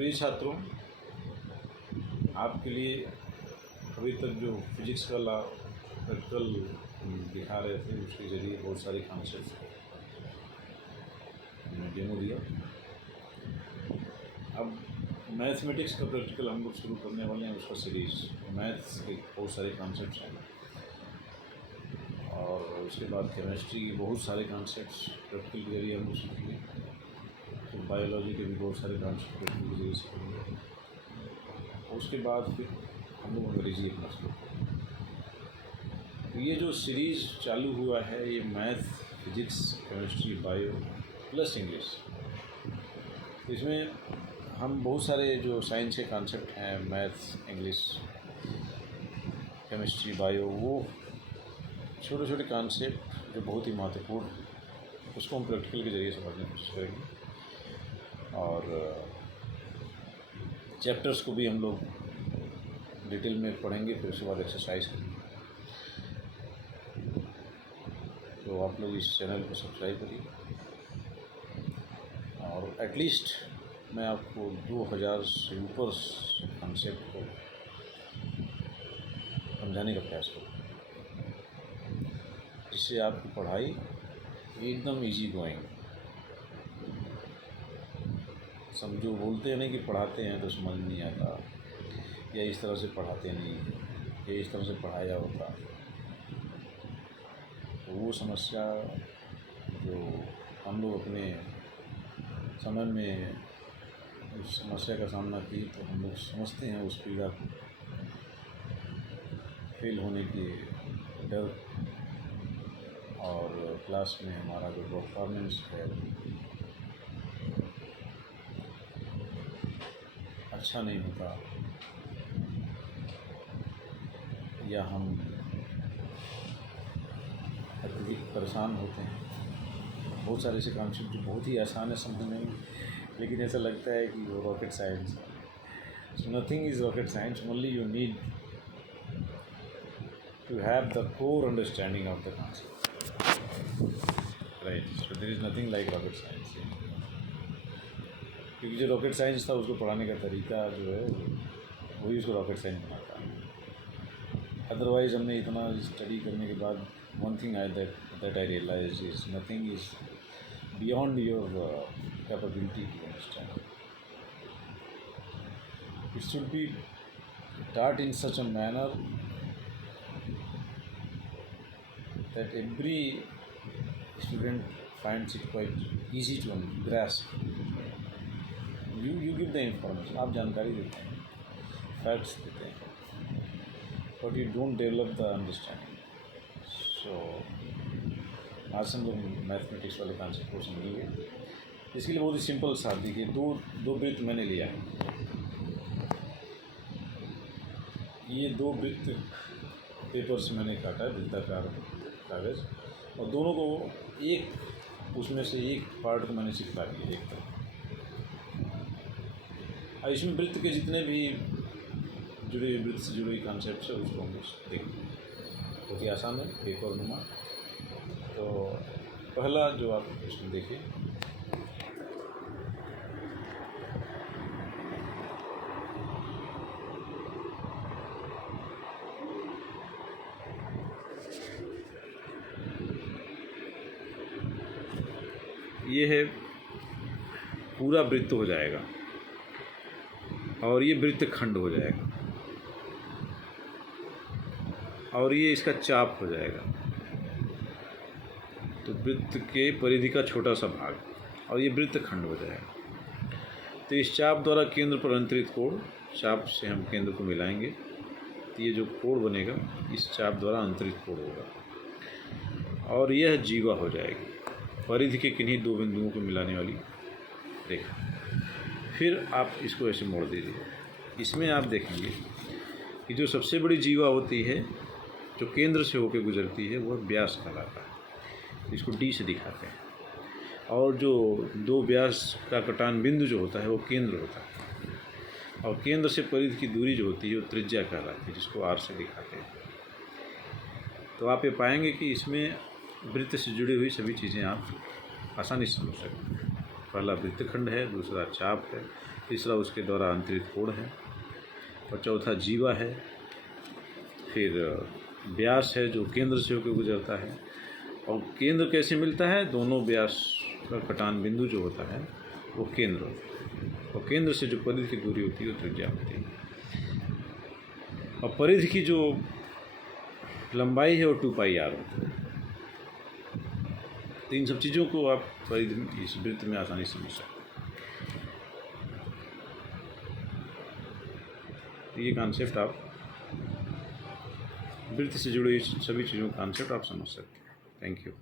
प्रिय छात्रों, आपके लिए अभी तक जो फिजिक्स वाला प्रैक्टिकल दिखा रहे थे उसके ज़रिए बहुत सारे कॉन्सेप्ट हमने डेमो दिया। अब मैथमेटिक्स का प्रैक्टिकल हम लोग शुरू करने वाले हैं, उसका सीरीज। मैथ्स के बहुत सारे कॉन्सेप्ट्स हैं और उसके बाद केमिस्ट्री के बहुत सारे कॉन्सेप्ट्स प्रैक्टिकल के जरिए हम लोग सीखेंगे। तो बायोलॉजी के भी बहुत सारे कॉन्सेप्ट प्रैक्टिकल के जरिए सीखेंगे। उसके बाद फिर हम लोग अंग्रेजी अपना शुरू करेंगे। तो ये जो सीरीज़ चालू हुआ है ये math, physics, chemistry, bio plus English, इसमें हम बहुत सारे जो साइंस के कॉन्सेप्ट हैं, मैथ्स, इंग्लिश, केमिस्ट्री, बायो, वो छोटे छोटे कॉन्सेप्ट जो बहुत ही महत्वपूर्ण हैं उसको हम प्रैक्टिकल के ज़रिए समझने की कोशिश करेंगे। और चैप्टर्स को भी हम लोग डिटेल में पढ़ेंगे, फिर उसके बाद एक्सरसाइज करेंगे। तो आप लोग इस चैनल को सब्सक्राइब करिए और एटलीस्ट मैं आपको 2000 से ऊपर कॉन्सेप्ट को समझाने का प्रयास करूँ, जिससे आपकी पढ़ाई एकदम इजी गोइंग। समझो, बोलते हैं नहीं कि पढ़ाते हैं तो समझ नहीं आता, या इस तरह से पढ़ाते नहीं, या इस तरह से पढ़ाया होता, तो वो समस्या जो हम लोग अपने समय में उस समस्या का सामना की, तो हम लोग समझते हैं उस पीड़ा को, फेल होने के डर और क्लास में हमारा जो परफॉर्मेंस है अच्छा नहीं होता, या हम अत्यधिक परेशान होते हैं। बहुत सारे ऐसे कॉन्सेप्ट जो बहुत ही आसान है समझने में, लेकिन ऐसा लगता है कि वो रॉकेट साइंस है। So nothing is rocket science, only you need to have the core understanding of the concept, right. So there is nothing like rocket science, क्योंकि जो रॉकेट साइंस था उसको पढ़ाने का तरीका जो है वही उसको रॉकेट साइंस बनाता है। अदरवाइज़ हमने इतना स्टडी करने के बाद one thing that I realized is nothing is beyond your capability to understand. It should be taught in such a manner that every student finds it quite easy to grasp. You give the information, आप जानकारी देते हैं, facts देते हैं, but you don't develop the understanding. सो आज से हम लोग मैथमेटिक्स वाले कॉन्सेप्ट को समझेंगे। इसके लिए बहुत ही सिंपल सा, देखिए, दो वृत्त मैंने लिया है। ये दो वृत्त पेपर से मैंने काटा है, वृत्ताकार कागज़, और दोनों को एक उसमें से एक पार्ट को मैंने चिपका दिया एक तरफ। और इसमें वृत्त के जितने भी जुड़े वृत्त से जुड़े कॉन्सेप्ट है उसको हम देखेंगे। बहुत ही आसान है, पेपर नुमा। तो पहला जो आप इसमें देखिए, ये है पूरा वृत्त हो जाएगा और ये वृत्त खंड हो जाएगा और ये इसका चाप हो जाएगा। तो वृत्त के परिधि का छोटा सा भाग और ये वृत्त खंड हो जाएगा। तो इस चाप द्वारा केंद्र पर अंतरित कोण, चाप से हम केंद्र को मिलाएंगे तो ये जो कोण बनेगा इस चाप द्वारा अंतरित कोण होगा और यह जीवा हो जाएगी, परिधि के किन्हीं दो बिंदुओं को मिलाने वाली रेखा। फिर आप इसको ऐसे मोड़ दीजिए। इसमें आप देखेंगे कि जो सबसे बड़ी जीवा होती है जो केंद्र से होकर गुजरती है वह व्यास कहलाता है, इसको डी से दिखाते हैं। और जो दो व्यास का कटान बिंदु जो होता है वो केंद्र होता है और केंद्र से परिधि की दूरी जो होती है वो त्रिज्या कहलाती है, जिसको आर से दिखाते हैं। तो आप ये पाएंगे कि इसमें वृत्त से जुड़ी हुई सभी चीज़ें आप आसानी से समझ सकते हैं। पहला वृत्तखंड है, दूसरा चाप है, तीसरा उसके द्वारा अंतरित कोण है, और चौथा जीवा है। फिर व्यास है जो केंद्र से होकर गुजरता है। और केंद्र कैसे मिलता है? दोनों व्यास का कटान बिंदु जो होता है वो केंद्र होता है, और केंद्र से जो परिधि की दूरी होती है वो त्रिज्या होती है। और परिधि की जो लंबाई है वो 2πr होती है। तो इन सब चीज़ों को आप परिधि इस वृत्त में आसानी से समझ सकते हैं। ये कॉन्सेप्ट आप वृत्त से जुड़ी सभी चीज़ों का कॉन्सेप्ट आप समझ सकते हैं। Thank you.